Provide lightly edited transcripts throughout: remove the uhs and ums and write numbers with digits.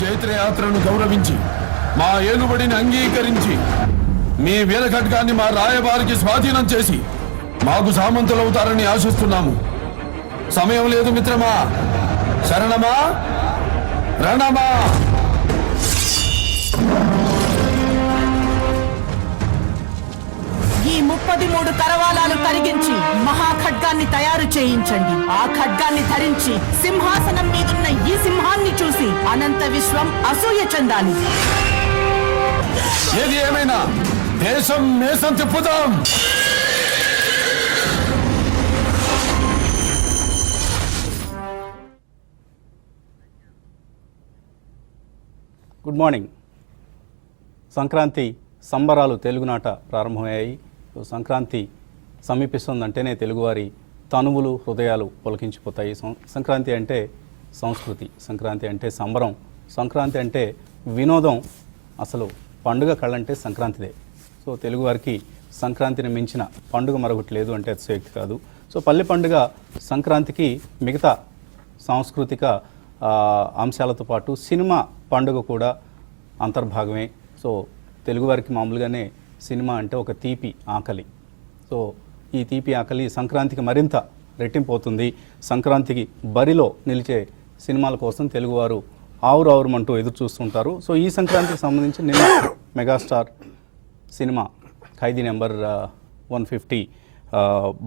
జైత్రయాత్రను గౌరవించి మా ఏలుబడిని అంగీకరించి మీ వీరఖడ్గాన్ని మా రాయబారికి స్వాధీనం చేసి మాకు సామంతులవుతారని ఆశిస్తున్నాము. సమయం లేదు మిత్రమా. శరణమా రణమా. ఈ 33 కరవాలాలు కరిగించి మహాఖడ్గాన్ని తయారు చేయించండి. ఆ ఖడ్గాన్ని ధరించి సింహాసనం మీదున్న ఈ సింహాన్ని చూసి అనంత విశ్వం అసూయ చెందాలి. ఏది ఏమైనా దేశం మేసం తిప్పుదాం. Good morning. సంక్రాంతి సంబరాలు తెలుగునాట ప్రారంభమయ్యాయి. సంక్రాంతి సమీపిస్తుందంటేనే తెలుగువారి తనువులు హృదయాలు పులకించిపోతాయి. సంక్రాంతి అంటే సంస్కృతి, సంక్రాంతి అంటే సంబరం, సంక్రాంతి అంటే వినోదం. అసలు పండుగ కళ్ళంటే సంక్రాంతిదే. సో తెలుగువారికి సంక్రాంతిని మించిన పండుగ మరొకటి లేదు అంటే అతిశయోక్తి కాదు. సో పల్లె పండుగ సంక్రాంతికి మిగతా సాంస్కృతిక అంశాలతో పాటు సినిమా పండుగ కూడా అంతర్భాగమే. సో తెలుగువారికి మామూలుగానే సినిమా అంటే ఒక తీపి ఆకలి. సో ఈ తీపి ఆకలి సంక్రాంతికి మరింత రెట్టింపోతుంది. సంక్రాంతికి బరిలో నిలిచే సినిమాల కోసం తెలుగువారు ఆవురావురమంటూ ఎదురు చూస్తుంటారు. సో ఈ సంక్రాంతికి సంబంధించి నిన్న megastar cinema Khaidi number 150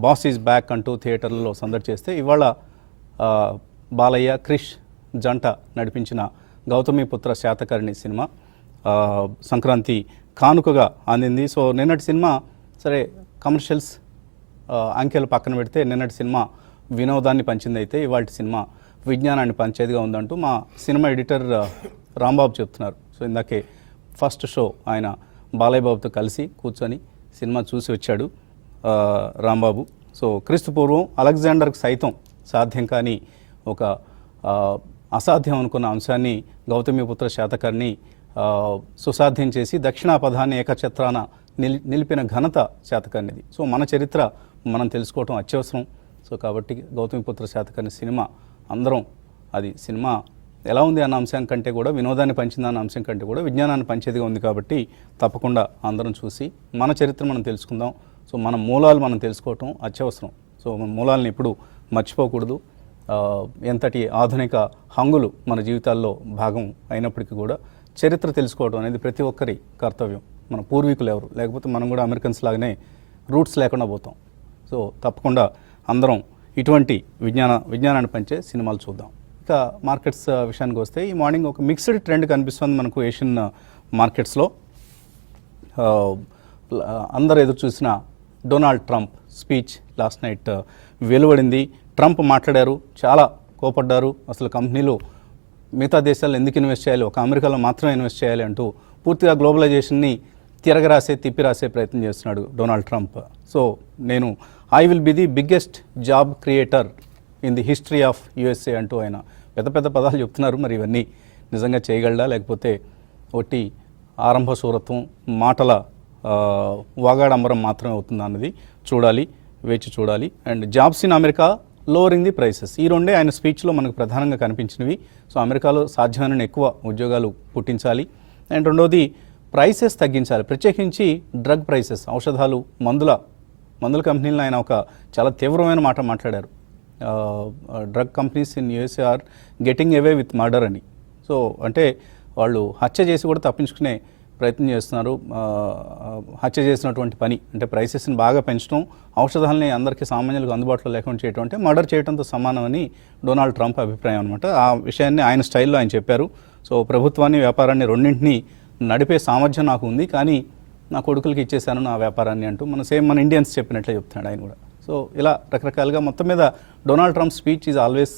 boss is back అంటూ థియేటర్లలో సందడి చేస్తే, ఇవాళ బాలయ్య క్రిష్ జంట నడిపించిన గౌతమిపుత్ర శాతకర్ణి సినిమా సంక్రాంతి కానుకగా అందింది. సో నిన్నటి సినిమా సరే కమర్షియల్స్ అంకెలు పక్కన పెడితే నిన్నటి సినిమా వినోదాన్ని పంచింది. అయితే ఇవాళ సినిమా విజ్ఞానాన్ని పంచేదిగా ఉందంటూ మా సినిమా ఎడిటర్ రాంబాబు చెప్తున్నారు. సో ఇందాకే ఫస్ట్ షో ఆయన బాలయ్య బాబుతో కలిసి కూర్చొని సినిమా చూసి వచ్చాడు రాంబాబు. సో క్రీస్తు పూర్వం అలెగ్జాండర్కి సైతం సాధ్యం కానీ ఒక అసాధ్యం అనుకున్న అంశాన్ని గౌతమిపుత్ర శాతకర్ణి సుసాధ్యం చేసి దక్షిణాపథాన్ని ఏకఛత్రాన నిలిపిన ఘనత శాతకర్ణిది. సో మన చరిత్ర మనం తెలుసుకోవటం అత్యవసరం. సో కాబట్టి గౌతమిపుత్ర శాతకర్ణి సినిమా అందరం అది సినిమా ఎలా ఉంది అన్న అంశం కంటే కూడా, వినోదాన్ని పంచిందన్న అంశం కంటే కూడా విజ్ఞానాన్ని పంచేదిగా ఉంది. కాబట్టి తప్పకుండా అందరం చూసి మన చరిత్ర మనం తెలుసుకుందాం. సో మన మూలాలు మనం తెలుసుకోవటం అత్యవసరం. సో మన మూలాలను ఎప్పుడు మర్చిపోకూడదు. ఎంతటి ఆధునిక హంగులు మన జీవితాల్లో భాగం అయినప్పటికీ కూడా చరిత్ర తెలుసుకోవడం అనేది ప్రతి ఒక్కరి కర్తవ్యం. మన పూర్వీకులు ఎవరు, లేకపోతే మనం కూడా అమెరికన్స్ లాగానే రూట్స్ లేకుండా పోతాం. సో తప్పకుండా అందరం ఇటువంటి విజ్ఞానాన్ని పంచే సినిమాలు చూద్దాం. ఇక మార్కెట్స్ విషయానికి వస్తే ఈ మార్నింగ్ ఒక మిక్స్డ్ ట్రెండ్ కనిపిస్తుంది మనకు ఏషియన్ మార్కెట్స్లో. అందరు ఎదురు చూసిన Donald Trump speech last night వెలువడింది. ట్రంప్ మాట్లాడారు, చాలా కోపడ్డారు. అసలు కంపెనీలు మిగతా దేశాల్లో ఎందుకు ఇన్వెస్ట్ చేయాలి, ఒక అమెరికాలో మాత్రమే ఇన్వెస్ట్ చేయాలి అంటూ పూర్తిగా గ్లోబలైజేషన్ని తిప్పిరాసే ప్రయత్నం చేస్తున్నాడు డొనాల్డ్ ట్రంప్. సో నేను I will be the biggest job creator in the history of USA అంటూ ఆయన పెద్ద పెద్ద పదాలు చెప్తున్నారు. మరి ఇవన్నీ నిజంగా చేయగలడా, లేకపోతే ఒట్టి ఆరంభ సూరత్వం, మాటల వాగాడంబరం మాత్రమే అవుతుందా అన్నది వేచి చూడాలి. And jobs in America lowering the prices, ఈ రెండే ఆయన స్పీచ్లో మనకు ప్రధానంగా కనిపించినవి. సో అమెరికాలో సాధ్యమైన ఎక్కువ ఉద్యోగాలు పుట్టించాలి. అండ్ రెండోది ప్రైసెస్ తగ్గించాలి, ప్రత్యేకించి డ్రగ్ ప్రైసెస్, ఔషధాలు, మందుల కంపెనీలను ఆయన ఒక చాలా తీవ్రమైన మాట మాట్లాడారు. Drug companies in USA are getting away with murder అని. సో అంటే వాళ్ళు హత్య చేసి కూడా తప్పించుకునే ప్రయత్నం చేస్తున్నారు. హత్య చేసినటువంటి పని అంటే ప్రైసెస్ని బాగా పెంచడం, ఔషధాలని అందరికీ సామాన్యులకు అందుబాటులో లేకుండా చేయడం అంటే మర్డర్ చేయడంతో సమానమని డొనాల్డ్ ట్రంప్ అభిప్రాయం అనమాట. ఆ విషయాన్ని ఆయన స్టైల్లో ఆయన చెప్పారు. సో ప్రభుత్వాన్ని, వ్యాపారాన్ని రెండింటినీ నడిపే సామర్థ్యం నాకు ఉంది, కానీ నా కొడుకులకి ఇచ్చేసాను నా వ్యాపారాన్ని అంటూ మన ఇండియన్స్ చెప్పినట్లే చెప్తున్నాడు ఆయన కూడా. సో ఇలా రకరకాలుగా మొత్తం మీద Donald Trump speech is always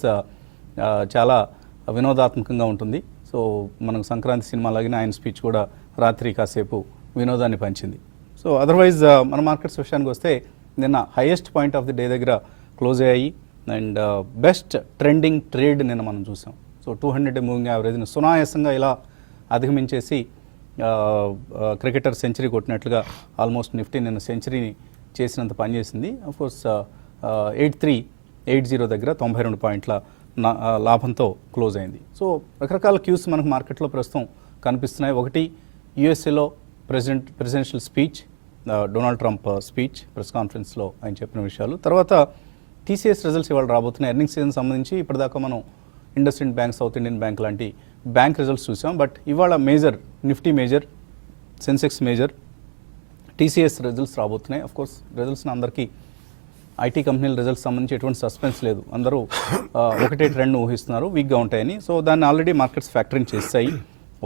చాలా వినోదాత్మకంగా ఉంటుంది. సో మనకు సంక్రాంతి సినిమా లాగిన ఆయన స్పీచ్ కూడా రాత్రి కాసేపు వినోదాన్ని పంచింది. సో అదర్వైజ్ మన మార్కెట్స్ విషయానికి వస్తే నిన్న highest point of the day దగ్గర క్లోజ్ అయ్యాయి. అండ్ బెస్ట్ ట్రెండింగ్ ట్రేడ్ నిన్న మనం చూసాం. సో 200 మూవింగ్ యావరేజ్ని సునాయాసంగా ఇలా అధిగమించేసి క్రికెటర్ సెంచరీ కొట్టినట్లుగా ఆల్మోస్ట్ నిఫ్టీ నిన్న సెంచరీని చేసినంత పనిచేసింది. అఫ్కోర్స్ 8380 దగ్గర 92 పాయింట్ల లాభంతో క్లోజ్ అయింది. సో రకరకాల క్యూస్ మనకు మార్కెట్లో ప్రస్తుతం కనిపిస్తున్నాయి. ఒకటి యుఎస్ఏలో presidential speech, Donald Trump speech press కాన్ఫరెన్స్లో ఆయన చెప్పిన విషయాలు. తర్వాత టీసీఎస్ రిజల్ట్స్ ఇవాళ రాబోతున్నాయి. ఎర్నింగ్స్ సీజన్ సంబంధించి ఇప్పటిదాకా మనం IndusInd bank, south Indian bank లాంటి బ్యాంక్ రిజల్ట్స్ చూసాం. బట్ ఇవాళ major, Nifty major, Sensex major, TCS results రాబోతున్నాయి. అఫ్ కోర్స్ రిజల్ట్స్ని అందరికీ ఐటీ కంపెనీల రిజల్ట్స్ సంబంధించి ఎటువంటి సస్పెన్స్ లేదు. అందరూ ఒకటే ట్రెండ్ ఊహిస్తున్నారు, వీక్గా ఉంటాయని. సో దాన్ని ఆల్రెడీ మార్కెట్స్ ఫ్యాక్టరింగ్ చేస్తాయి.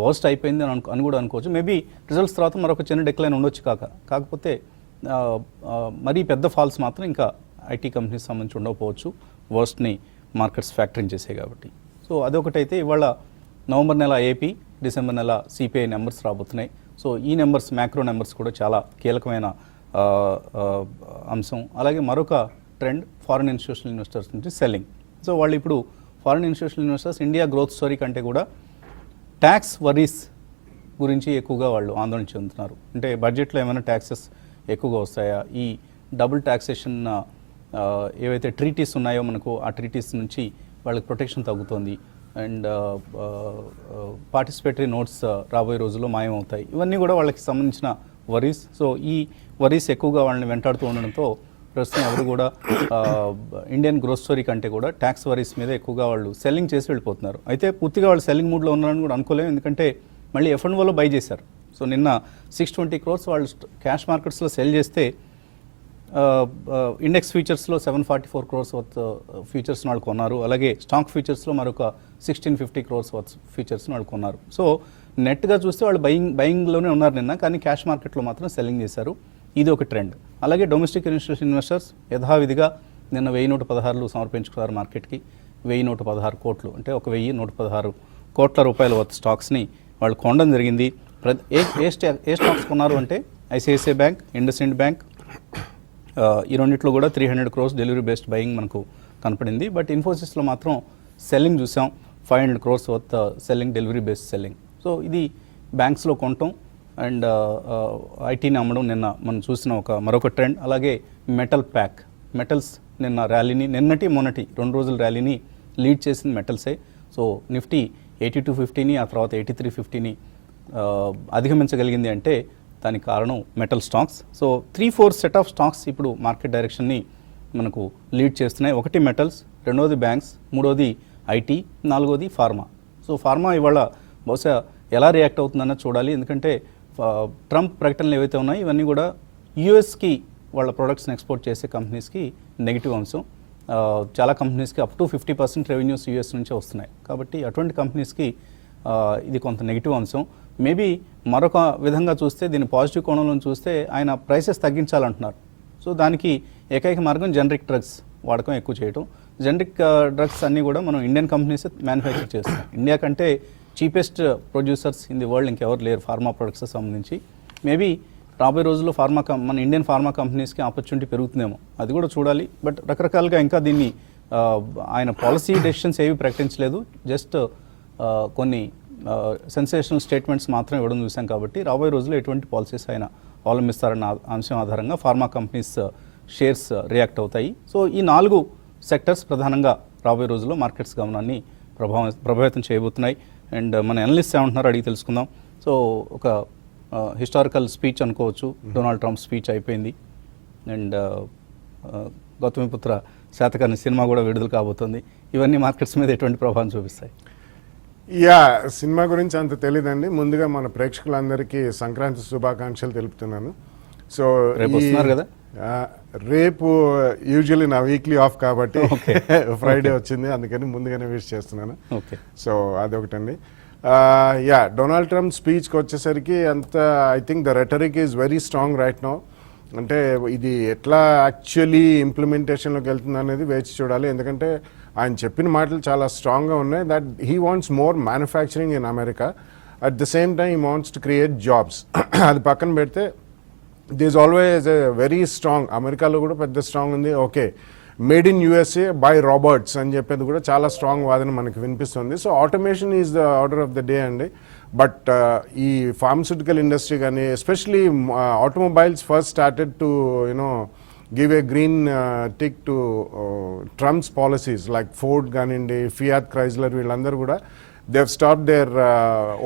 వర్స్ట్ అయిపోయింది అని కూడా అనుకోవచ్చు. మేబీ రిజల్ట్స్ తర్వాత మరొక చిన్న డిక్లైన్ ఉండొచ్చు కాకపోతే మరీ పెద్ద ఫాల్స్ మాత్రం ఇంకా ఐటీ కంపెనీస్ సంబంధించి ఉండకపోవచ్చు, వర్స్ట్ని మార్కెట్స్ ఫ్యాక్టరింగ్ చేసాయి కాబట్టి. సో అదొకటైతే ఇవాళ నవంబర్ నెల ఏపీ, డిసెంబర్ నెల సిపిఐ నెంబర్స్ రాబోతున్నాయి. సో ఈ నెంబర్స్, మ్యాక్రో నెంబర్స్ కూడా చాలా కీలకమైన అంశం. అలాగే మరొక ట్రెండ్ ఫారిన్ ఇన్స్టిట్యూషనల్ ఇన్వెస్టర్స్ నుంచి సెల్లింగ్. సో వాళ్ళు ఇప్పుడు foreign institutional investors India growth story కంటే కూడా ట్యాక్స్ వరీస్ గురించి ఎక్కువగా వాళ్ళు ఆందోళన చెందుతున్నారు. అంటే బడ్జెట్లో ఏమైనా ట్యాక్సెస్ ఎక్కువగా వస్తాయా, ఈ డబుల్ ట్యాక్సేషన్ ఏవైతే ట్రీటీస్ ఉన్నాయో మనకు, ఆ ట్రీటీస్ నుంచి వాళ్ళకి ప్రొటెక్షన్ తగ్గుతుంది, అండ్ పార్టిసిపేటరీ నోట్స్ రాబోయే రోజుల్లో మాయమవుతాయి. ఇవన్నీ కూడా వాళ్ళకి సంబంధించిన వరీస్. సో ఈ వరీస్ ఎక్కువగా వాళ్ళని వెంటాడుతూ ఉండడంతో ప్రస్తుతం ఎవరు కూడా ఇండియన్ గ్రోత్ స్టోరీ కంటే కూడా ట్యాక్స్ వరీస్ మీద ఎక్కువగా వాళ్ళు సెల్లింగ్ చేసి వెళ్ళిపోతున్నారు. అయితే పూర్తిగా వాళ్ళు సెల్లింగ్ మూడ్లో ఉన్నారని కూడా అనుకోలేము, ఎందుకంటే మళ్ళీ F&Oలో బై చేశారు. సో నిన్న 620 crores వాళ్ళు క్యాష్ మార్కెట్స్లో సెల్ చేస్తే ఇండెక్స్ ఫ్యూచర్స్లో 744 crores వర్త్ ఫ్యూచర్స్ వాళ్ళు కొన్నారు. అలాగే స్టాక్ ఫ్యూచర్స్లో మరొక 1650 crores వర్త్ ఫ్యూచర్స్ వాళ్ళు కొన్నారు. సో నెట్గా చూస్తే వాళ్ళు బయింగ్లోనే ఉన్నారు నిన్న, కానీ క్యాష్ మార్కెట్లో మాత్రం సెల్లింగ్ చేశారు. ఇది ఒక ట్రెండ్. అలాగే డొమెస్టిక్ ఇన్స్టిట్యూషన్ ఇన్వెస్టర్స్ యథావిధిగా నిన్న 1116 సమర్పించుకున్నారు మార్కెట్కి. 1116 కోట్లు అంటే 1116 కోట్ల రూపాయల వర్త్ స్టాక్స్ని వాళ్ళు కొనడం జరిగింది. ఏ స్టాక్స్ కొన్నారు అంటే ఐసిఐసిఐ బ్యాంక్, ఇండస్ ఇండ్ బ్యాంక్, ఈ రెండిట్లో కూడా 300 crores డెలివరీ బేస్డ్ బయింగ్ మనకు కనపడింది. బట్ ఇన్ఫోసిస్లో మాత్రం సెల్లింగ్ చూసాం, 500 crores worth selling, delivery based selling. So ఇది బ్యాంక్స్లో కొనటం అండ్ ఐటీని అమ్మడం నిన్న మనం చూసిన మరొక ట్రెండ్. అలాగే మెటల్ ప్యాక్, మెటల్స్ నిన్న ర్యాలీని, మొన్నటి 2 రోజుల ర్యాలీని లీడ్ చేసింది మెటల్సే. సో నిఫ్టీ 8250ని, ఆ తర్వాత 8350ని అధిగమించగలిగింది అంటే దానికి కారణం metal stocks. So 3-4 set of stocks ఇప్పుడు మార్కెట్ డైరెక్షన్ని మనకు లీడ్ చేస్తున్నాయి. ఒకటి మెటల్స్, రెండోది బ్యాంక్స్, మూడోది ఐటీ, నాలుగోది ఫార్మా. సో ఫార్మా ఇవాళ బహుశా ఎలా రియాక్ట్ అవుతుందన్నది చూడాలి, ఎందుకంటే ట్రంప్ ప్రకటనలు ఏవైతే ఉన్నాయో ఇవన్నీ కూడా యూఎస్కి వాళ్ళ ప్రొడక్ట్స్ని ఎక్స్పోర్ట్ చేసే కంపెనీస్కి నెగిటివ్ అంశం. చాలా కంపెనీస్కి అప్ టు 50% రెవెన్యూస్ యూఎస్ నుంచే వస్తున్నాయి. కాబట్టి అటువంటి కంపెనీస్కి ఇది కొంత నెగిటివ్ అంశం. మేబీ మరొక విధంగా చూస్తే, దీన్ని పాజిటివ్ కోణంలో చూస్తే ఆయన ప్రైసెస్ తగ్గించాలంటున్నారు. సో దానికి ఏకైక మార్గం జనరిక్ డ్రగ్స్ వాడకం ఎక్కువ చేయటం. జనరిక్ డ్రగ్స్ అన్నీ కూడా మనం ఇండియన్ కంపెనీస్ మ్యానుఫ్యాక్చర్ చేస్తాం. ఇండియా కంటే cheapest producers in the world ఇంకెవరు లేరు ఫార్మా ప్రొడక్ట్స్ సంబంధించి. మేబీ రాబోయే రోజుల్లో మన ఇండియన్ ఫార్మా కంపెనీస్కి ఆపర్చునిటీ పెరుగుతుందేమో, అది కూడా చూడాలి. బట్ రకరకాలుగా ఇంకా దీన్ని ఆయన పాలసీ డెసిషన్స్ ఏవి ప్రకటించలేదు, జస్ట్ కొన్ని సెన్సేషనల్ స్టేట్మెంట్స్ మాత్రం ఇవ్వడం చూసాం. కాబట్టి రాబోయే రోజుల్లో ఎటువంటి పాలసీస్ ఆయన అవలంబిస్తారన్న అంశం ఆధారంగా ఫార్మా కంపెనీస్ షేర్స్ రియాక్ట్ అవుతాయి. సో ఈ 4 సెక్టర్స్ ప్రధానంగా రాబోయే రోజుల్లో మార్కెట్స్ గమనాన్ని ప్రభావితం చేయబోతున్నాయి. అండ్ మన అనలిస్ట్ ఏమంటున్నారో అడిగి తెలుసుకుందాం. సో ఒక హిస్టారికల్ స్పీచ్ అనుకోవచ్చు, డొనాల్డ్ ట్రంప్ స్పీచ్ అయిపోయింది. అండ్ గౌతమిపుత్ర శాతకర్ణి సినిమా కూడా విడుదల కాబోతుంది. ఇవన్నీ మార్కెట్స్ మీద ఎటువంటి ప్రభావం చూపిస్తాయి? సినిమా గురించి అంత తెలియదండి. ముందుగా మన ప్రేక్షకులందరికీ సంక్రాంతి శుభాకాంక్షలు తెలుపుతున్నాను. సో రేపు వస్తున్నారు కదా? రేపు యూజువల్లీ నా వీక్లీ ఆఫ్ కాబట్టి ఫ్రైడే వచ్చింది, అందుకని ముందుగానే విష్ చేస్తున్నాను. సో అదొకటండి. డొనాల్డ్ ట్రంప్ స్పీచ్కి వచ్చేసరికి అంత I think the rhetoric is very strong right now. అంటే ఇది ఎట్లా యాక్చువల్లీ ఇంప్లిమెంటేషన్లోకి వెళ్తుంది అనేది వేచి చూడాలి. ఎందుకంటే ఆయన చెప్పిన మాటలు చాలా స్ట్రాంగ్గా ఉన్నాయి. That he wants more manufacturing in America, at the same time he wants to create jobs. అది పక్కన పెడితే this always a very strong, అమెరికాలో కూడా పెద్ద స్ట్రాంగ్ ఉంది, okay made in USA by Roberts అని చెప్పేది కూడా చాలా స్ట్రాంగ్ వాదన మనకి వినిపిస్తుంది. So automation is the order of the day అండి. బట్ ఈ ఫార్మస్యూటికల్ ఇండస్ట్రీ కానీ especially automobiles first started to give a green tick to Trump's policies like Ford ganindi, Fiat Chrysler వీళ్ళందరూ కూడా they have stopped their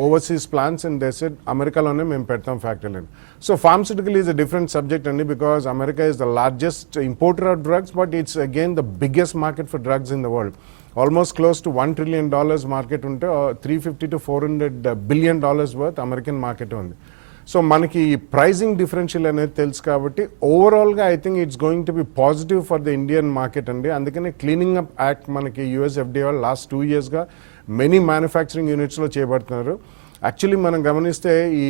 overseas plants and they said అమెరికాలోనే మేము పెడతాం ఫ్యాక్టరీలను. So pharmaceutical is a different subject అండి because America is the largest importer of drugs but it's again the biggest market for drugs in the world. Almost close to $1 trillion market ఉంటే 350 to 400 billion worth American market ఉంది. So మనకి pricing differential అనేది తెలుసు కాబట్టి ఓవరాల్గా I think it's going to be positive for the Indian market అండి. అందుకనే cleaning up act మనకి యుఎస్ ఎఫ్డిఏ వాళ్ళు లాస్ట్ 2 yearsగా మెనీ మ్యానుఫ్యాక్చరింగ్ యూనిట్స్లో చేపడుతున్నారు. యాక్చువల్లీ మనం గమనిస్తే ఈ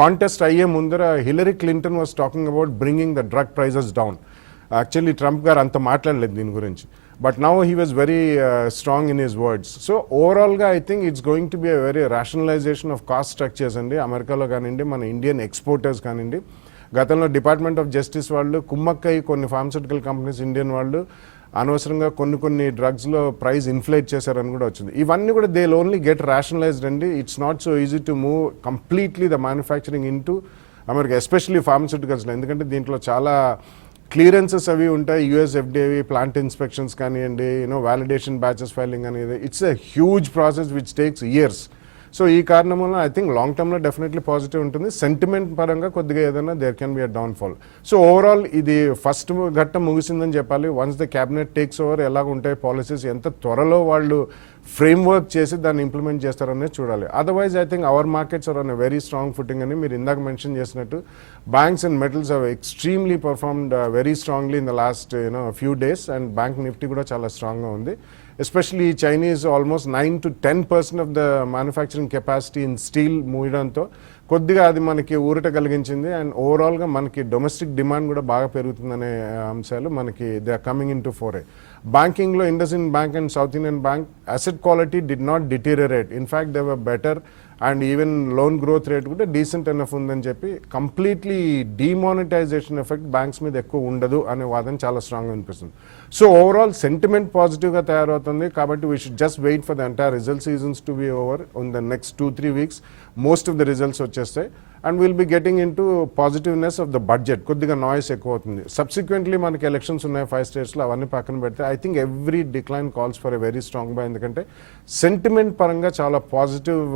కాంటెస్ట్ అయ్యే ముందర Hillary Clinton was talking about bringing the drug prices down. Actually Trump గారు అంత మాట్లాడలేదు దీని గురించి. But now he was very strong in his words. So overall I think it's going to be a very rationalization of cost structures andi Americalo ganindi mana Indian exporters ganindi. గతంలో department of justice వాళ్ళు కుమ్మక్కై కొన్ని pharmaceutical companies Indian వాళ్ళు అనవసరంగా కొన్ని డ్రగ్స్లో price inflate చేశారని కూడా వచ్చింది. ఇవన్నీ కూడా దే ఓన్లీ గెట్ రేషనలైజ్డ్ అండి. It's not so easy to move completely the manufacturing into America especially ఫార్మస్యూటికల్స్లో. ఎందుకంటే దీంట్లో చాలా క్లియరెన్సెస్ అవి ఉంటాయి. యుఎస్ ఎఫ్డిఏ ప్లాంట్ ఇన్స్పెక్షన్స్ కానివ్వండి, వ్యాలిడేషన్ బ్యాచెస్ ఫైలింగ్ అనేది it's a huge process which takes years. So ఈ కారణం వల్ల ఐ థింక్ లాంగ్ టర్మ్లో డెఫినెట్లీ పాజిటివ్ ఉంటుంది. సెంటిమెంట్ పరంగా కొద్దిగా ఏదైనా there can be a downfall. So overall ఇది ఫస్ట్ ఘట్టం ముగిసిందని చెప్పాలి. Once the cabinet takes over ఎలాగ ఉంటాయి పాలసీస్, ఎంత త్వరలో వాళ్ళు ఫ్రేమ్ వర్క్ చేసి దాన్ని ఇంప్లిమెంట్ చేస్తారనేది చూడాలి. Otherwise I think our markets are on a very strong footing అని మీరు ఇందాక మెన్షన్ చేసినట్టు banks and metals have extremely performed very strongly in the last few days and bank Nifty కూడా చాలా స్ట్రాంగ్గా ఉంది. Especially Chinese almost 9 to 10% of the manufacturing capacity in steel మూయడంతో కొద్దిగా అది మనకి ఊరట కలిగించింది. అండ్ ఓవరాల్గా మనకి డొమెస్టిక్ డిమాండ్ కూడా బాగా పెరుగుతుందనే అంశాలు మనకి they are coming into fore. బ్యాంకింగ్లో IndusInd bank and south Indian bank asset quality did not deteriorate. In fact they were better and even loan growth rate కూడా డీసెంట్ ఎనఫ్ ఉందని చెప్పి కంప్లీట్లీ డిమానిటైజేషన్ ఎఫెక్ట్ బ్యాంక్స్ మీద ఎక్కువ ఉండదు అనే వాదన చాలా స్ట్రాంగ్గా అనిపిస్తుంది. సో ఓవరాల్ సెంటిమెంట్ పాజిటివ్గా తయారవుతుంది. కాబట్టి we should just wait for the entire result seasons to be over in the next 2-3 weeks. Most of the results వచ్చేస్తాయి and will be getting into positiveness of the budget. కొద్దిగా noise ఎక్కువ అవుతుంది. Subsequently మనకి elections ఉన్నాయి 5 states అవన్నీ పక్కన పెడితే I think every decline calls for a very strong by. ఎందుకంటే సెంటిమెంట్ పరంగా చాలా పాజిటివ్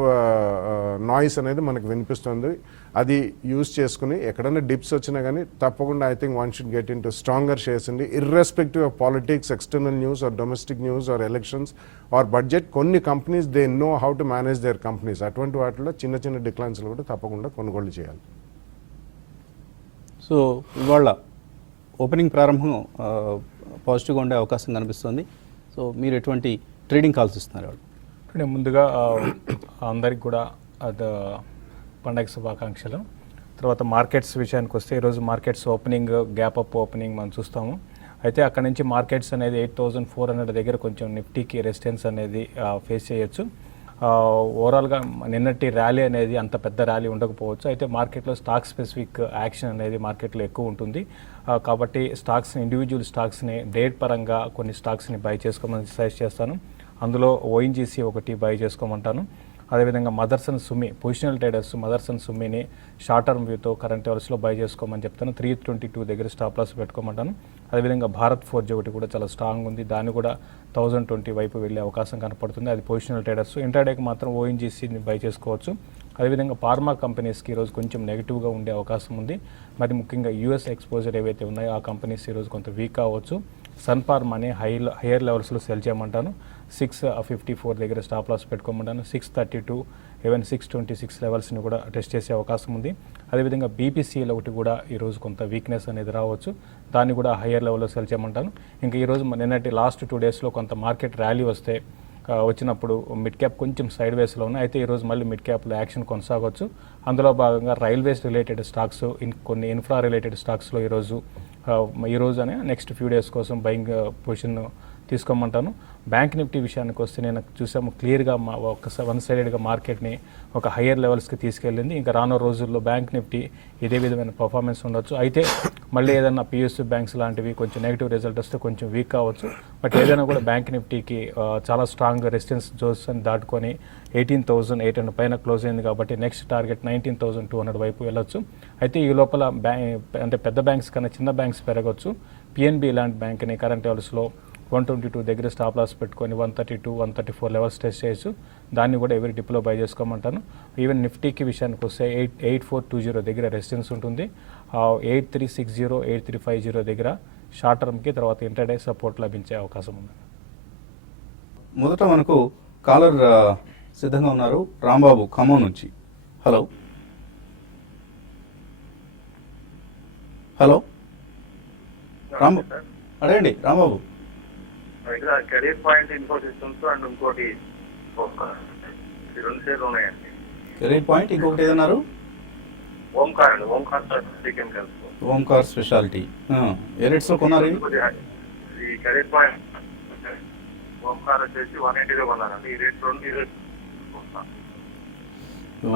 నాయిస్ అనేది మనకు వినిపిస్తుంది. అది యూజ్ చేసుకుని ఎక్కడైనా డిప్స్ వచ్చినా కానీ తప్పకుండా I think one should get into stronger shares అండి. Irrespective of politics, external news or domestic news or elections or budget, కొన్ని companies they know how to manage their companies. అటువంటి వాటిలో చిన్న డిక్లైన్స్లో కూడా తప్పకుండా కొనుగోలు చేయాలి. సో ఇవాళ ఓపెనింగ్ ప్రారంభం పాజిటివ్గా ఉండే అవకాశం కనిపిస్తుంది. సో మీరు ఎటువంటి ట్రేడింగ్ కాల్స్ ఇస్తున్నారు? ముందుగా అందరికి కూడా పండగ శుభాకాంక్షలు. తర్వాత మార్కెట్స్ విషయానికి వస్తే ఈరోజు markets opening gap up opening మనం చూస్తాము. అయితే అక్కడ నుంచి మార్కెట్స్ అనేది 8,400 దగ్గర కొంచెం నిఫ్టీకి రెసిస్టెన్స్ అనేది ఫేస్ చేయొచ్చు. ఓవరాల్గా నిన్నటి ర్యాలీ అనేది అంత పెద్ద ర్యాలీ ఉండకపోవచ్చు. అయితే మార్కెట్లో స్టాక్ స్పెసిఫిక్ యాక్షన్ అనేది మార్కెట్లో ఎక్కువ ఉంటుంది. కాబట్టి స్టాక్స్ని, ఇండివిజువల్ స్టాక్స్ని డేట్ పరంగా కొన్ని స్టాక్స్ని బై చేసుకోమని సజెస్ట్ చేస్తాను. అందులో ఓఎన్జీసీ ఒకటి బై చేసుకోమంటాను. అదేవిధంగా Motherson Sumi positional traders Motherson సుమిని షార్ట్ టర్మ్ వ్యూతో కరెంట్ అవర్స్లో బై చేసుకోమని చెప్తాను. 322 దగ్గర స్టాప్ లాస్ పెట్టుకోమంటాను. అదేవిధంగా భారత్ ఫోర్జ్ ఒకటి కూడా చాలా స్ట్రాంగ్ ఉంది. దాన్ని కూడా 1020 వైపు వెళ్ళే అవకాశం కనపడుతుంది. అది పొజిషనల్ ట్రేడర్స్. ఇంట్రాడేకి మాత్రం ఓఎన్జీసీని బై చేసుకోవచ్చు. అదేవిధంగా ఫార్మా కంపెనీస్కి ఈరోజు కొంచెం నెగిటివ్గా ఉండే అవకాశం ఉంది. మరి ముఖ్యంగా యూఎస్ ఎక్స్పోజర్ ఏవైతే ఉన్నాయో ఆ కంపెనీస్ ఈరోజు కొంత వీక్ అవ్వచ్చు. సన్ ఫార్మాని హైయర్ లెవెల్స్లో సెల్ చేయమంటాను. 654 దగ్గర స్టాప్ లాస్ పెట్టుకోమంటాను. 632 ఈవెన్ 626 లెవెల్స్ని కూడా టెస్ట్ చేసే అవకాశం ఉంది. అదేవిధంగా బీపీసీఎల్ ఒకటి కూడా ఈరోజు కొంత వీక్నెస్ అనేది రావచ్చు. దాన్ని కూడా హయ్యర్ లెవెల్లో సెల్ చేయమంటాను. ఇంకా ఈరోజు నిన్నటి లాస్ట్ 2 daysలో కొంత మార్కెట్ ర్యాలీ వచ్చినప్పుడు మిడ్ క్యాప్ కొంచెం సైడ్ వేస్లో ఉన్నాయి. అయితే ఈరోజు మళ్ళీ మిడ్ క్యాప్లో యాక్షన్ కొనసాగవచ్చు. అందులో భాగంగా రైల్వేస్ రిలేటెడ్ స్టాక్స్, కొన్ని ఇన్ఫ్రా రిలేటెడ్ స్టాక్స్లో ఈరోజు అనే నెక్స్ట్ ఫ్యూ డేస్ కోసం బయింగ్ పొజిషన్ తీసుకోమంటాను. బ్యాంక్ నిఫ్టీ విషయానికి వస్తే నేను చూసాము క్లియర్గా వన్ సైడెడ్గా మార్కెట్ని ఒక హయ్యర్ లెవెల్స్కి తీసుకెళ్ళింది. ఇంకా రానున్న రోజుల్లో బ్యాంక్ నిఫ్టీ ఇదే విధమైన పర్ఫార్మెన్స్ ఉండొచ్చు. అయితే మళ్ళీ ఏదైనా పిఎస్యూ బ్యాంక్స్ లాంటివి కొంచెం నెగిటివ్ రిజల్ట్ వస్తే కొంచెం వీక్ కావచ్చు. బట్ ఏదైనా కూడా బ్యాంక్ నిఫ్టీకి చాలా స్ట్రాంగ్ రెసిస్టెన్స్ జోన్స్ అని దాటుకొని 18,800 పైన క్లోజ్ అయింది కాబట్టి నెక్స్ట్ టార్గెట్ 19,200 వైపు వెళ్ళొచ్చు. అయితే ఈ లోపల అంటే పెద్ద బ్యాంక్స్ కన్నా చిన్న బ్యాంక్స్ పెరగవచ్చు. పిఎన్బి ఇలాంటి బ్యాంక్ని కరెంట్ లెవెల్స్లో 122 దగ్గర స్టాప్ లాస్ పెట్టుకొని 132, 134 లెవెల్స్ టెస్ట్ చేయొచ్చు. దాన్ని కూడా ఎవరి డిప్లో బై చేసుకోమంటాను. ఈవెన్ నిఫ్టీకి విషయానికి వస్తే 8420 దగ్గర రెసిస్టెన్స్ ఉంటుంది. 8360, 8350 దగ్గర షార్ట్ టర్మ్కి తర్వాత ఇంటర్డే సపోర్ట్ లభించే అవకాశం ఉంది. మొదట మనకు కాలర్ సిద్ధంగా ఉన్నారు, రాంబాబు ఖమ్మం నుంచి. హలో హలో రాంబాబు, అడగండి Rambabu. Career point info systems and ఇంకోటి రెండు షేర్లు ఉన్నాయండి. కెరీర్ పాయింట్, ఇంకొకటి ఏదన్నారు? ఓంకార్ అండి, ఓంకార్ కెమికల్స్. ఓంకార్ స్పెషాలిటీ ఏ రేట్స్ లో కొన్నారు? ఈ కెరీర్ పాయింట్ ఓంకార్ వచ్చేసి 180 కొన్నారండి. ఈ రేట్ 20.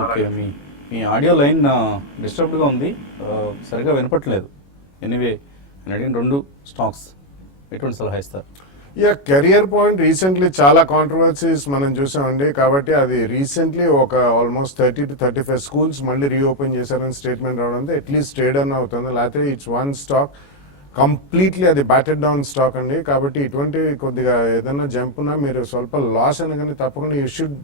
ఓకే, మీ ఆడియో లైన్ డిస్టర్బ్డ్గా ఉంది, సరిగా వినపట్లేదు. ఎనీవే నేను అడిగిన రెండు స్టాక్స్ ఎటువంటి సలహా ఇస్తారు? యా, కెరియర్ పాయింట్ రీసెంట్లీ చాలా కాంట్రవర్సీస్ మనం చూసామండి. కాబట్టి అది రీసెంట్లీ ఒక ఆల్మోస్ట్ 30 to 35 స్కూల్స్ మళ్ళీ రీఓపెన్ చేశారని స్టేట్మెంట్ రావడంతో అట్లీస్ట్ ట్రేడ్ అన్న అవుతుంది. లేకపోతే ఇట్స్ వన్ స్టాక్ కంప్లీట్లీ అది బ్యాటెడ్ డౌన్ స్టాక్ అండి. కాబట్టి ఇటువంటి కొద్దిగా ఏదైనా జంప్ ఉన్నా మీరు స్వల్ప లాస్ అయినా కానీ తప్పకుండా you should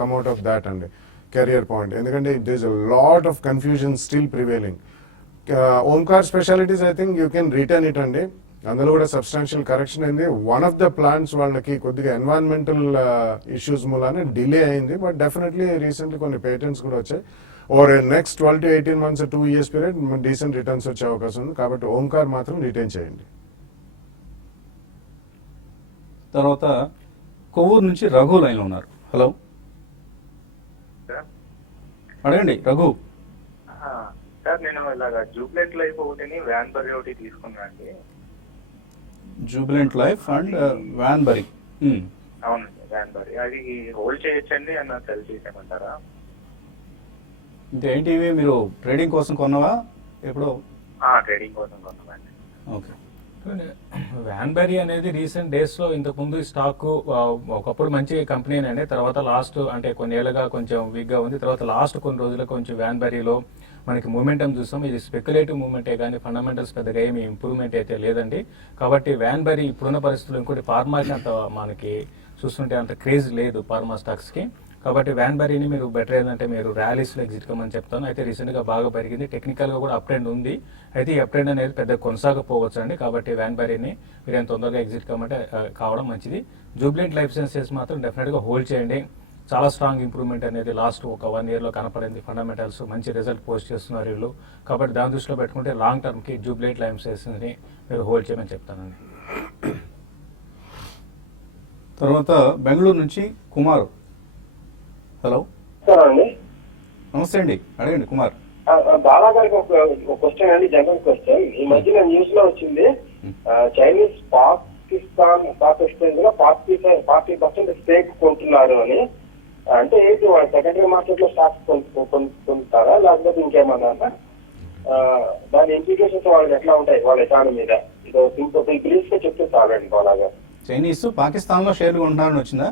come out of that అండి కెరియర్ పాయింట్. ఎందుకంటే it is a lot of confusion still prevailing. Omkar specialities I think you can return it అండి. అందులో కూడా సబ్స్టాన్షియల్ కరెక్షన్ అయింది. వన్ ఆఫ్ ద ప్లాన్స్ వాళ్ళకి కొద్దిగా ఎన్వైరన్మెంటల్ ఇష్యూస్ మూలానే డిలే అయింది. But definitely recently కొన్ని పేటెంట్స్ కూడా వచ్చాయి. Over next 12 to 18 months 2 years period decent returns వచ్చే అవకాశం ఉంది. కాబట్టి ఓంకార్ మాత్రం రిటైన్ చేయండి. తర్వాత కొవ్వూరు నుంచి రఘు లైన్లో ఉన్నారు. హలో అడగండి రఘు. సార్ నేను ఇలాగా జూబ్లెంట్ లైఫ్ ఒకటి, వ్యాన్బరీ ఒకటి తీసుకున్నా అండి. Jubilant life and Wanbury. అవునండి, వ్యాన్బరీ. అది హోల్డ్ చేయొచ్చండి అన్న సెల్ చేసేయమంటారా? ఇంకేంటి ఇవి మీరు ట్రేడింగ్ కోసం కొన్నావా ఎప్పుడో? ట్రేడింగ్ కోసం కొన్నామండి. ఓకే. వ్యాన్బరీ అనేది రీసెంట్ డేస్లో ఇంతకుముందు ఈ స్టాక్ ఒకప్పుడు మంచి కంపెనీ అండి. తర్వాత లాస్ట్ అంటే కొన్ని ఏళ్ళుగా కొంచెం వీక్గా ఉంది. తర్వాత లాస్ట్ కొన్ని రోజులు కొంచెం వ్యాన్బరీలో మనకి మూమెంటం చూస్తాం. ఇది స్పెక్యులేటివ్ మూమెంటే కానీ ఫండమెంటల్స్ పెద్దగా ఏమి ఇంప్రూవ్మెంట్ అయితే లేదండి. కాబట్టి వ్యాన్బరీ ఇప్పుడున్న పరిస్థితుల్లో ఇంకోటి ఫార్మాకి అంత మనకి చూస్తుంటే అంత క్రేజ్ లేదు ఫార్మా స్టాక్స్కి. కాబట్టి వ్యాన్బరీని మీరు బెటర్ ఏంటంటే మీరు ర్యాలీస్లో ఎగ్జిట్ కమ్మని చెప్తాను. అయితే రీసెంట్గా బాగా పెరిగింది, టెక్నికల్గా కూడా అప్ ట్రెండ్ ఉంది. అయితే ఈ అప్ ట్రెండ్ అనేది పెద్ద కొనసాగపోవచ్చు అండి. కాబట్టి వ్యాన్బరీని మీరు ఎంత తొందరగా ఎగ్జిట్ కమ్మంటే కావడం మంచిది. జూబ్లెంట్ లైఫ్ సైన్సెస్ మాత్రం డెఫినెట్గా హోల్డ్ చేయండి. చాలా స్ట్రాంగ్ ఇంప్రూవ్మెంట్ అనేది లాస్ట్ ఒక 1 yearలో కనపడింది. ఫండమెంటల్స్ మంచి రిజల్ట్ పోస్ట్ చేస్తున్నారు వీళ్ళు. కాబట్టి దాని దృష్టిలో పెట్టుకుంటే లాంగ్ టర్మ్కి జూబ్లెంట్ లైఫ్ సైన్సెస్ని మీరు హోల్డ్ చేయమని చెప్తానండి. తర్వాత బెంగళూరు నుంచి కుమార్. హలో అండి, నమస్తే అండి, అడగండి కుమార్. బాలా గారికి ఒక క్వశ్చన్ అండి, జనరల్ క్వశ్చన్. ఈ మధ్యన న్యూస్ లో వచ్చింది, చైనీస్ పాకిస్తాన్ స్టాక్ ఎక్స్చేంజ్ లో 40% స్టేక్ కొంటున్నారు అని. అంటే ఏంటి, వాళ్ళు సెకండరీ మార్కెట్ లో స్టాక్స్ పొందుతారా లేకపోతే ఇంకేమన్నా? దాని ఇంప్లికేషన్స్ వాళ్ళకి ఎట్లా ఉంటాయి వాళ్ళ ఎకానమీ మీద? ఇది సింపుల్ బ్రీఫ్ గా చెప్తే చాలండి బాలా గారు. చైనీస్ పాకిస్తాన్ లో షేర్లు కొంటున్నారని వచ్చిందా?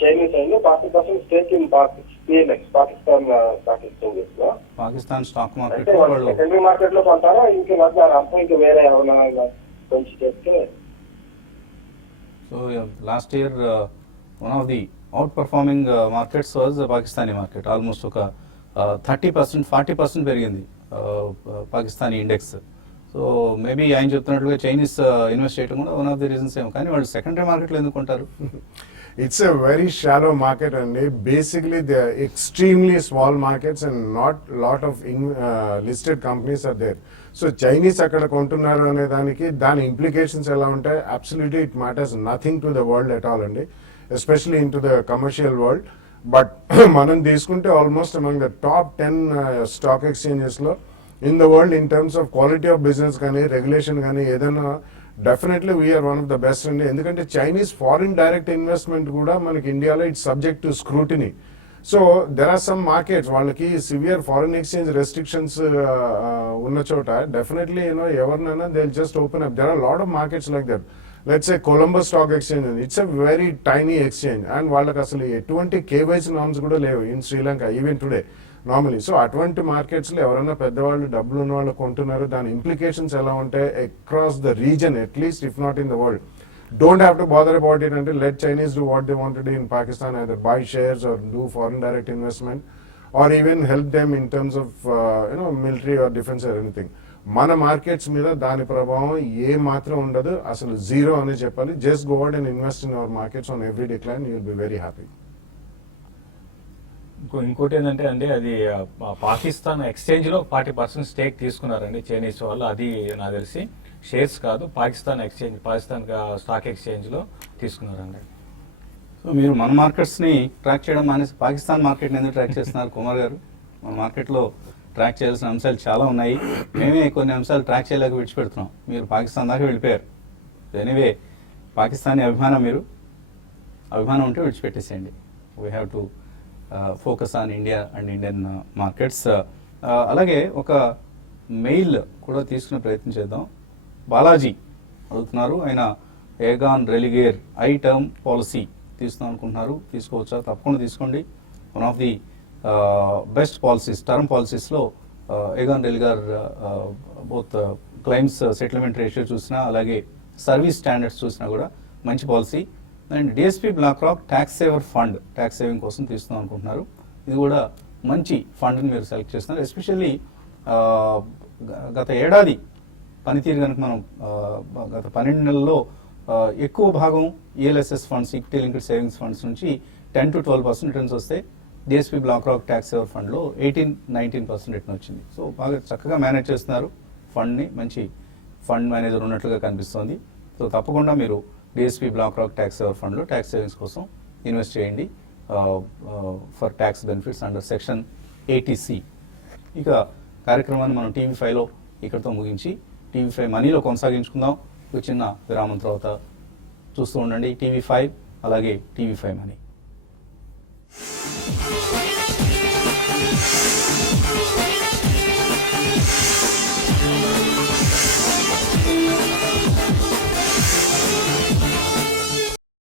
చైనీస్ అండి 40% stake in Pakistan stock exchanges లో. పాకిస్తాన్ స్టాక్ మార్కెట్ అంటే వాళ్ళు సెకండరీ మార్కెట్ లో కొంటారా? ఇంకా అర్థం ఇంకా వేరే ఏమైనా కొంచెం చెప్తే. So last year one of the out performing markets was Pakistani market. Almost ఒక 30%, 40% పెరిగింది పాకిస్తానీ ఇండెక్స్. సో మేబీ ఆయన చెప్తున్నట్లుగా చైనీస్ ఇన్వెస్ట్ చేయడం కూడా వన్ ఆఫ్ ది రీజన్స్ ఏమో. కానీ వాళ్ళు సెకండరీ మార్కెట్లో ఎందుకు కొంటారు? It's a very shallow market and basically they are extremely small markets and not lot of listed companies are there. So Chinese akkada kontunnaru ane daniki dani implications ela untayi? Absolutely it matters nothing to the world at all andi, especially into the commercial world. But manam తీసుకుంటే almost among the top 10 stock exchanges lo in the world in terms of quality of business కానీ regulation కానీ ఏదైనా definitely we are one of the best అండి. ఎందుకంటే Chinese foreign direct investment కూడా మనకి ఇండియాలో it's subject to scrutiny. So there are some markets వాళ్ళకి severe foreign exchange restrictions ఉన్న చోట డెఫినెట్లీ ఎవరినైనా they just open up. There are lot of markets like that. Let's a Colombo stock exchange, it's a very tiny exchange and వాళ్ళకి అసలు ఎటువంటి KYC norms కూడా లేవు in Sri Lanka even today normally. So అటువంటి మార్కెట్స్లో ఎవరైనా పెద్దవాళ్ళు డబ్బులు ఉన్న వాళ్ళు కొంటున్నారు, దాని ఇంప్లికేషన్స్ ఎలా ఉంటాయి across the reason at least if not in the world. Don't have to bother about it until let Chinese do what they want to do in Pakistan, either buy shares or do foreign direct investment or even help them in terms of military or defense or anything. మన markets మీద దాని ప్రభావం ఏ మాత్రం ఉండదు, అసలు zero అని చెప్పాలి. Just go out and invest in our markets on every decline, you will be very happy. ఇంకోటి ఏంటంటే అండి, అది పాకిస్తాన్ ఎక్స్చేంజ్లో 40% స్టేక్ తీసుకున్నారండి చైనీస్ వాళ్ళు. అది నాకు తెలిసి షేర్స్ కాదు, పాకిస్తాన్ స్టాక్ ఎక్స్చేంజ్లో తీసుకున్నారండి. సో మీరు మన మార్కెట్స్ని ట్రాక్ చేయడం మానేసి పాకిస్తాన్ మార్కెట్ని ఎందుకు ట్రాక్ చేస్తున్నారు కుమార్ గారు? మన మార్కెట్లో ట్రాక్ చేయాల్సిన అంశాలు చాలా ఉన్నాయి. మేమే కొన్ని అంశాలు ట్రాక్ చేయలేక విడిచిపెడుతున్నాం, మీరు పాకిస్తాన్ దాకా వెళ్ళిపోయారు. ఎనీవే, పాకిస్తానీ అభిమానం ఉంటే విడిచిపెట్టేసేయండి. We have to focus on India and Indian markets. అలాగే ఒక మెయిల్ కూడా తీసుకునే ప్రయత్నం చేద్దాం. బాలాజీ అడుగుతున్నారు, ఆయన Aegon Religare I term policy తీసుకుందాం అనుకుంటున్నారు, తీసుకోవచ్చా? తప్పకుండా తీసుకోండి. One of the best policies, term పాలసీస్లో Aegon Religare both claims settlement ratio చూసినా అలాగే సర్వీస్ స్టాండర్డ్స్ చూసినా కూడా మంచి policy. And DSP BlackRock tax saver fund, tax saving కోసం తీసుకుందాం అనుకుంటున్నారు. ఇది కూడా మంచి ఫండ్ని మీరు సెలెక్ట్ చేస్తున్నారు. ఎస్పెషల్లీ గత ఏడాది పనితీరు కనుక మనం గత 12 నెలల్లో ఎక్కువ భాగం ELSS funds, equity linked savings funds నుంచి 10 to 12% రిటర్న్స్ వస్తే DSP BlackRock tax saver ఫండ్లో 18-19% రిటర్న్ వచ్చింది. సో బాగా చక్కగా మేనేజ్ చేస్తున్నారు ఫండ్ని, మంచి ఫండ్ మేనేజర్ ఉన్నట్లుగా కనిపిస్తోంది. సో తప్పకుండా మీరు DSP BlackRock tax saver ఫండ్లో ట్యాక్స్ సేవింగ్స్ కోసం ఇన్వెస్ట్ చేయండి for tax benefits under section 80C. ఇక కార్యక్రమాన్ని మనం TV5లో ఇక్కడితో ముగించి TV5 మనీలో కొనసాగించుకుందాం. ఒక చిన్న విరామం తర్వాత చూస్తూ ఉండండి TV5 అలాగే TV5 మనీ.